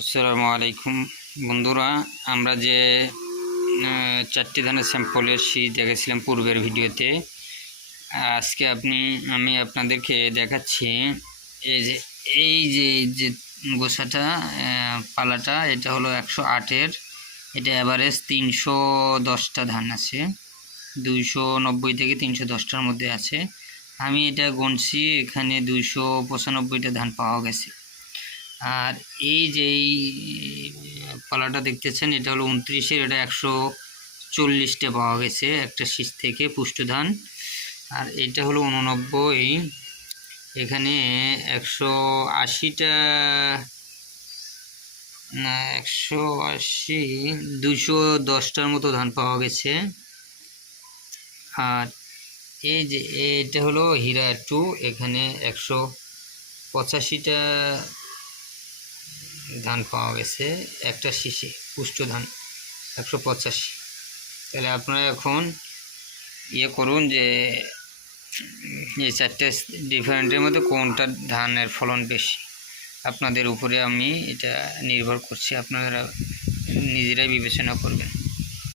আসসালামু আলাইকুম বন্ধুরা, আমরা যে চারটি ধানের স্যাম্পলের শীষ দেখেছিলাম পূর্বের ভিডিওতে। আজকে আমি আপনাদেরকে দেখাচ্ছি এই যে গোছাটা পালাটা, এটা হলো 108-এর। এটা অ্যাভারেজ 310টা ধান আছে, 290 থেকে 310টার মধ্যে আছে। আমি এটা গুনছি, এখানে 295টা ধান পাওয়া গেছে। আর এই যে পালাটা দেখতেছেন, এটা হলো 29-এর, এটা 140টা পাওয়া গেছে একটা শীষ থেকে পুষ্ট ধান। আর এটা হলো 89, এখানে 180টা না 180 210টার মতো ধান পাওয়া গেছে। আর এই যে এটা হলো হীরা 2, এখানে 185টা ধান পাওয়া গেছে একটা শীষে পুষ্ট ধান 185। তাহলে আপনারা এখন করুন যে এই চারটে ডিফারেন্টের মধ্যে কোনটা ধানের ফলন বেশি। আপনাদের উপরে আমি এটা নির্ভর করছি, আপনারা নিজেরাই বিবেচনা করবেন।